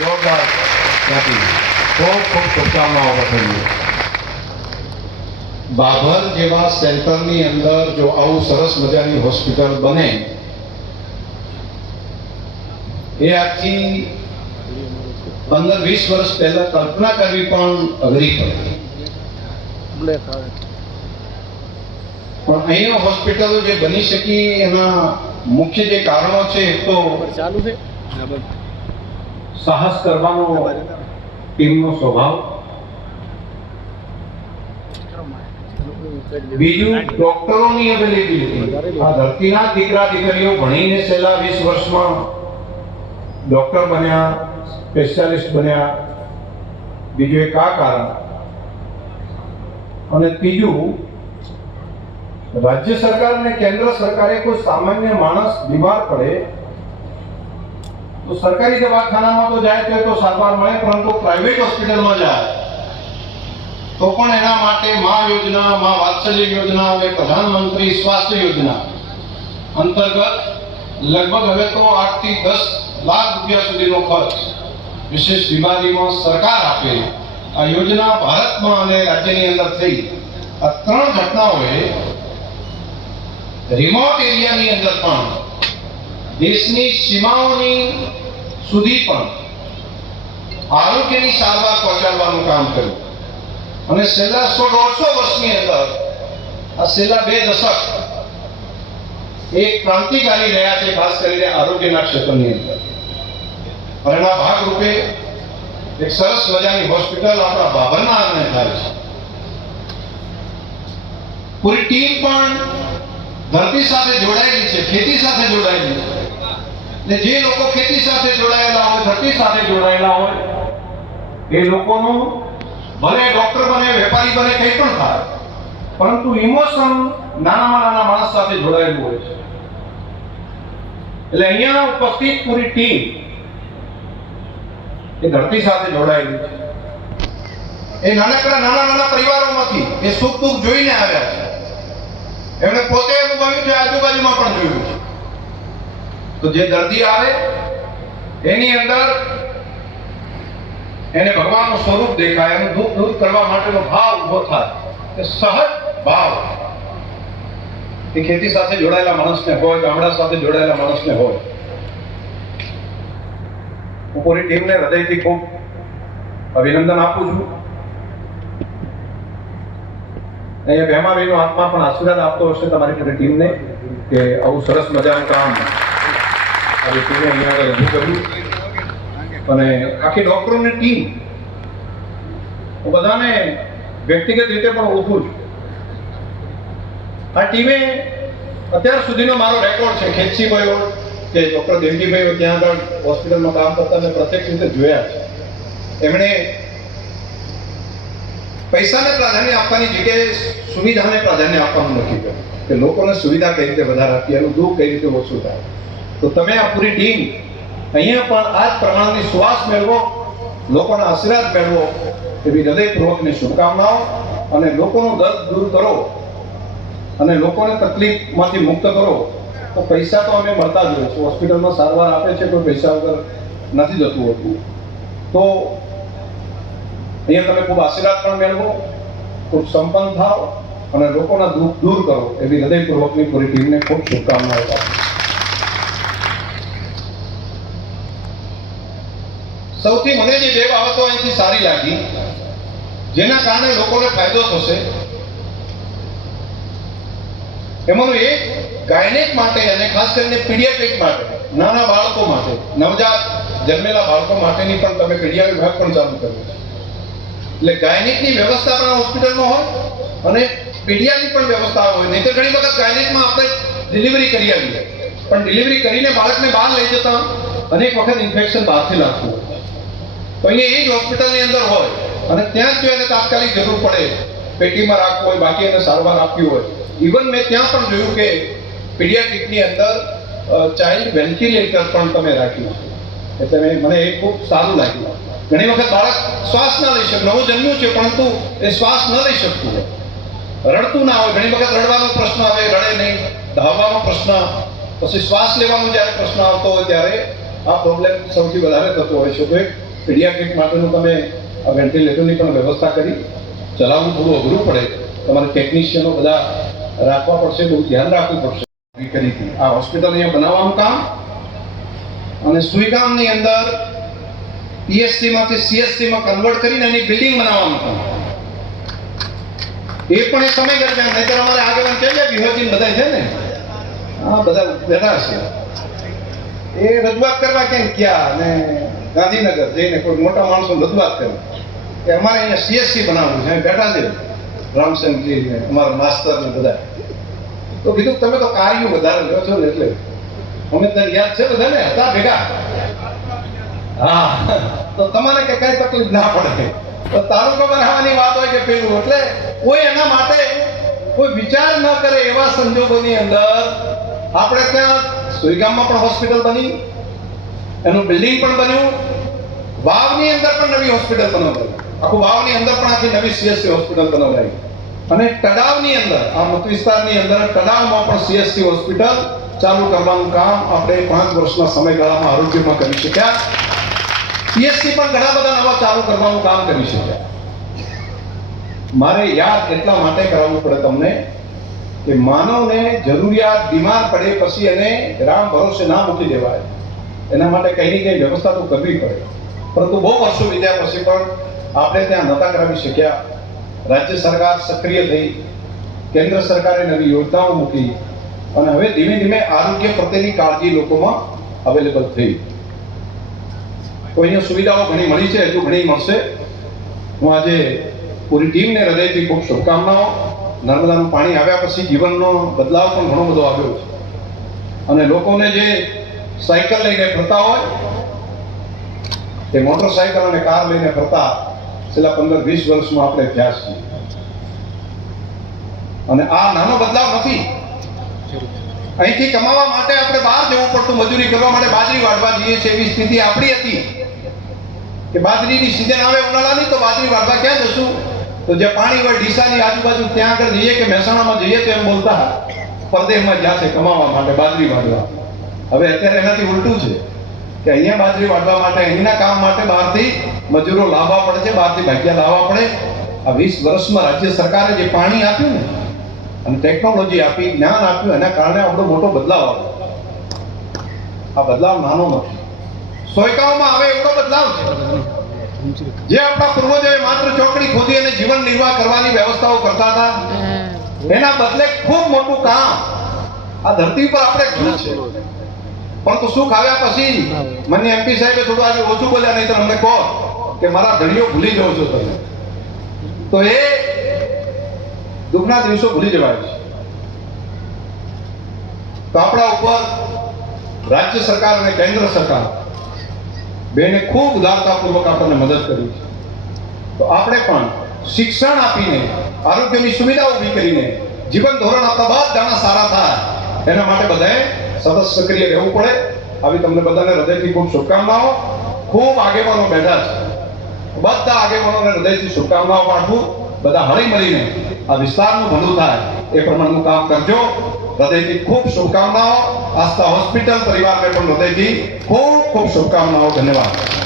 જોરદાર ખૂબ ખૂબ શુભકામનાઓ પાઠવીએ બાભર જેવા સેન્ટરની અંદર જો આવું સરસ મજાની હોસ્પિટલ બને એ આજથી પંદર વીસ વર્ષ પહેલા કલ્પના કરવી પણ અઘરી પડી. પણ અહીંયા હોસ્પિટલો જે બની શકી એના મુખ્ય જે કારણો છે એક તો ચાલુ છે? સાહસ કરવાનો ટીમનો સ્વભાવ. બીજું, ડોક્ટરોની અવેલેબિલિટી આ ધરતીના દીકરા દીકરીઓ ભણીને છેલ્લા વીસ વર્ષમાં ડોક્ટર બન્યા સ્પેશિયાલિસ્ટ બન્યા. બીજું એક આ કારણ. અને ત્રીજું, રાજ્ય સરકાર અને કેન્દ્ર સરકારે કોઈ સામાન્ય માણસ બીમાર પડે તો સરકારી દવાખાનામાં તો જાય તો તો સારવાર મળે, પરંતુ પ્રાઇવેટ હોસ્પિટલમાં જાય. તો પણ એના માટે મા યોજના, મા વાત્સલ્ય યોજના અને પ્રધાનમંત્રી સ્વાસ્થ્ય યોજના અંતર્ગત લગભગ હવે તો આઠથી દસ લાખ રૂપિયા સુધીનો ખર્ચ વિશેષ બીમારીમાં સરકાર આપે. આ યોજના ભારતમાં અને રાજ્યની અંદર થઈ. આ ત્રણ ઘટનાઓએ રિમોટ એરિયાની અંદર પણ દેશની સીમાઓની સુધી પણ આરોગ્યની સારવાર પહોંચાડવાનું કામ કર્યું. અને છેલ્લા સો દોઢસો વર્ષની અંદર આ છેલ્લા બે દશક એક ક્રાંતિકારી રહ્યા છે, ખાસ કરીને આરોગ્યના ક્ષેત્રની અંદર. અને એના ભાગરૂપે એક સરસ મજાની હોસ્પિટલ આપણા બાબરના આંગણે થાય છે. પૂરી ટીમ પણ ધરતી સાથે જોડાયેલી છે, ખેતી સાથે જોડાયેલી છે. ને જે લોકો ખેતી સાથે જોડાયેલા હોય, ધરતી સાથે જોડાયેલા હોય, એ લોકોનું ભલે ડોક્ટર બને, વેપારી બને, કંઈ પણ થાય, પરંતુ ઇમોશન નાનામાં નાના માણસ સાથે જોડાયેલું હોય છે. એટલે અહીંયા ઉપસ્થિત પૂરી ટીમ એ ધરતી સાથે જોડાયેલી છે. એ નાનકડા નાના નાના પરિવારોમાંથી એ સુખ દુઃખ જોઈને આવ્યા છે. એમણે પોતે અનુભવ્યું છે આજુબાજુમાં પણ જોયું છે. તો જે દર્દી આવે, એની અંદર એને ભગવાનનું સ્વરૂપ દેખાય, એનું દુઃખ દૂર કરવા માટેનો ભાવ ઊભો થાય. કે સહજ ભાવ. એ ખેતી સાથે જોડાયેલા માણસને હોય, ગામડા સાથે જોડાયેલા માણસને હોય. હું પૂરી ટીમને હૃદયથી ખૂબ અભિનંદન આપું છું. અહીંયા ભેમાબેનનો આત્મા પણ આશીર્વાદ આપતો હશે તમારી પૂરી ટીમને, કે આવું સરસ મજાનું કામ. આવી ટીમે અહીંયા આગળ રજૂ કર્યું અને આખી ડૉક્ટરોની ટીમ હું બધાને વ્યક્તિગત રીતે પણ ઓળખું છું. આ ટીમે અત્યાર સુધીનો મારો રેકોર્ડ છે ખેતસીભાઈઓ કે ડૉક્ટર દેવજીભાઈઓ ત્યાં આગળ હોસ્પિટલમાં કામ કરતા મેં પ્રત્યક્ષ રીતે જોયા છે. એમણે પૈસાને પ્રાધાન્ય આપવાની જગ્યાએ સુવિધાને પ્રાધાન્ય આપવાનું નક્કી કર્યું કે લોકોને સુવિધા કઈ રીતે વધારે આપી, એનું દુઃખ કઈ રીતે ઓછું થાય. તો તમે આ પૂરી ટીમ અહીંયા પણ આ જ પ્રમાણની શ્વાસ મેળવો, લોકોના આશીર્વાદ મેળવો, એવી હૃદયપૂર્વકની શુભકામનાઓ અને લોકોનો દર્દ દૂર કરો અને લોકોને તકલીફમાંથી મુક્ત કરો. તો પૈસા તો અમે મળતા જ હોય છે. હોસ્પિટલમાં સારવાર આપે છે કોઈ પૈસા વગર નથી જતું હોતું. તો અહીંયા તમે ખૂબ આશીર્વાદ પણ મેળવો, ખૂબ સંપન્ન થાઓ અને લોકોના દુઃખ દૂર કરો, એવી હૃદયપૂર્વકની પૂરી ટીમને ખૂબ શુભકામનાઓ આપું સૌથી મને જે બે બાબતો અહીંથી સારી લાગી, જેના કારણે લોકોને ફાયદો થશે, એમાંનું એક ગાયનેક માટે અને ખાસ કરીને પીડિયાટ્રિક માટે, નાના બાળકો માટે, નવજાત જન્મેલા બાળકો માટેની પણ તમે પીડિયા વિભાગ પણ ચાલુ કર્યો છે. એટલે ગાયનેકની વ્યવસ્થા પણ હોસ્પિટલમાં હોય અને પીડિયાની પણ વ્યવસ્થા હોય. નહીં તો ઘણી વખત ગાયનિકમાં આપણે ડિલિવરી કરી આવીએ. પણ ડિલિવરી કરીને બાળકને બહાર લઈ જતા અનેક વખત ઇન્ફેક્શન બહારથી લાગતું હોય. તો અહીંયા એ જ હોસ્પિટલની અંદર હોય. અને ત્યાં જ જો એને તાત્કાલિક જરૂર પડે, પેટીમાં રાખવું હોય, બાકી એને સારવાર આપવી હોય. ઇવન મેં ત્યાં પણ જોયું કે પીડિયાટ્રિકની અંદર ચાઇલ્ડ વેન્ટિલેટર પણ તમે રાખ્યું એટલે મને એ ખૂબ સારું લાગ્યું. ઘણી વખત બાળક શ્વાસ ના લઈ શકે, નવું જન્મ્યું છે, પરંતુ એ શ્વાસ ન લઈ શકતું હોય. રડતું ના હોય, ઘણી વખત રડવાનો પ્રશ્ન આવે, રડે નહીં, ધાવવાનો પ્રશ્ન, પછી શ્વાસ લેવાનો જ્યારે પ્રશ્ન આવતો હોય, ત્યારે આ પ્રોબ્લેમ સૌથી વધારે થતો હોય છે. પીડિયાટ્રિક માટેનું તમે વેન્ટિલેટરની પણ વ્યવસ્થા કરી. ચલાવવું થોડું અઘરું પડે. તમારે ટેકનિશિયનો બધા રાખવા પડશે, બહુ ધ્યાન રાખવું પડશે. કરી આ હોસ્પિટલ અહીંયા બનાવવાનું કામ અને સુઈગામની અંદર પીએસસીમાંથી સીએસસીમાં કન્વર્ટ કરીને એની બિલ્ડિંગ બનાવવાનું કામ. એ પણ એ સમય દરમિયાન, નહીતર અમારે આગળ કેમ વિહોજી બધા છે ને? હા, બધા બેઠા છે. એ રજૂઆત કરવા કેમ ગયા અને ગાંધીનગર જઈને કોઈ મોટા માણસો રજૂઆત કરી કે અમારે અહીંયા સીએસસી બનાવવું છે બેઠા છે ને અમારા માસ્તર ને બધા. તો કીધું, તમે તો કાર્યો વધારે લો છો ને એટલે અમે તને યાદ છે બધા ને હતા ભેગા? હા. તો તમારે કે કઈ તકલીફ ના પડે. તો તાલુકો બનાવવાની વાત હોય કે પેલું? એટલે કોઈ એના માટે કોઈ વિચાર ન કરે એવા સંજોગોની અંદર. આપણે ત્યાં સુઈગામમાં પણ હોસ્પિટલ બની એનું બિલ્ડિંગ પણ બન્યું. વાવની અંદર પણ નવી હોસ્પિટલ બનાવાઈ. આખું વાવની અંદર પણ આખી નવી સીએસસી હોસ્પિટલ બનાવાઈ. અને તળાવની અંદર, આ મત વિસ્તારની અંદર તળાવમાં પણ સીએસસી હોસ્પિટલ ચાલુ કરવાનું કામ આપણે પાંચ વર્ષના સમયગાળામાં આરોગ્યમાં કરી શક્યા. સીએસસી પણ ઘણા બધા નવા ચાલુ કરવાનું કામ કરી શક્યા. મારે યાદ એટલા માટે કરાવવું પડે તમને કે માનવને જરૂરિયાત બીમાર પડે પછી એને રામ ભરોસે ના મૂકી દેવાય. એના માટે કઈ ને કઈ વ્યવસ્થા તો કરવી પડે. પરંતુ બહુ વર્ષો વીત્યા પછી પણ આપણે ત્યાં નતા કરાવી શક્યા. રાજ્ય સરકાર સક્રિય થઈ. કેન્દ્ર સરકારે નવી યોજનાઓ મૂકી. અને હવે ધીમે ધીમે આરોગ્ય પ્રત્યેની કાળજી લોકોમાં અવેલેબલ થઈ. અહીંયા સુવિધાઓ ઘણી મળી છે, હજુ ઘણી મળશે. હું આજે પૂરી ટીમને હૃદયથી ખૂબ શુભકામનાઓ નર્મદાનું પાણી આવ્યા પછી જીવનનો બદલાવ પણ ઘણો બધો આવ્યો છે. અને લોકોને જે સાયકલ લઈને ફરતા હોય તે મોટરસાયકલ અને કાર લઈને ફરતા, છેલ્લા પંદર વીસ વર્ષમાં આપણે અભ્યાસ છીએ. અને આ નાનો બદલાવ નથી. અહીંથી કમાવા માટે આપણે બહાર જવું પડતું, મજૂરી કરવા માટે બાજરી વાળવા જઈએ છીએ એવી સ્થિતિ આપણી હતી. કે બાજરીની સિઝન આવે ઉનાળાની, તો બાજરી વાળવા ક્યાં જશું? તો જે પાણી હોય ડીસાની આજુબાજુ ત્યાં આગળ જઈએ કે મહેસાણામાં જઈએ તો એમ બોલતા પરદેશમાં જ્યાં કમાવા માટે, બાજરી વાળવા. હવે અત્યારે એનાથી ઉલટું છે કે અહીંયા બાજરી વાળવા માટે, અહીંના કામ માટે બહારથી મજૂરો લાવવા પડે છે, બહારથી ભાગ્યા લાવવા પડે. આ વીસ વર્ષમાં રાજ્ય સરકારે જે પાણી આપ્યું ને, અને ટેકનોલોજી આપી, જ્ઞાન આપ્યું, એના કારણે આપણો મોટો બદલાવ આવ્યો. આ બદલાવ નાનો નથી. સોયકાઓમાં આવે એવડો બદલાવ છે. જે આપણા પૂર્વજોએ માત્ર ચોકડી ખોદી અને જીવન નિર્વાહ કરવાની વ્યવસ્થાઓ કરતા હતા. એના બદલે ખૂબ મોટું કામ આ ધરતી પર આપણે કર્યું છે. પરંતુ સુખ આવ્યા પછી મને એમપી સાહેબે થોડું આજે ઓછું બોલ્યા નહીં તો અમને કહો કે મારા ધણીઓ ભૂલી જાઓ છો તમે. તો એ દુઃખના દિવસો ભૂલી જવાય છે. તો આપણા ઉપર રાજ્ય સરકાર અને કેન્દ્ર સરકાર બેને ખૂબ ઉદારતાપૂર્વક આપણને મદદ કરી છે. તો આપણે પણ શિક્ષણ આપીને, આરોગ્યની સુવિધા ઊભી કરીને, જીવન ધોરણ આપણા બધાના સારા થાય, એના માટે બધાએ સતત સક્રિય રહેવું પડે. આવી તમને બધાને હૃદયથી ખૂબ શુભકામનાઓ. ખૂબ આગેવાનો બેઠા છે. બધા આગેવાનોને હૃદયથી શુભકામનાઓ પાઠવું. બધા હળી મળીને આ વિસ્તારનું ભલું થાય, એ પ્રમાણેનું કામ કરજો. હૃદયથી ખૂબ શુભકામનાઓ. આસ્થા હોસ્પિટલ પરિવારને પણ હૃદયથી ખૂબ ખૂબ શુભકામનાઓ ધન્યવાદ.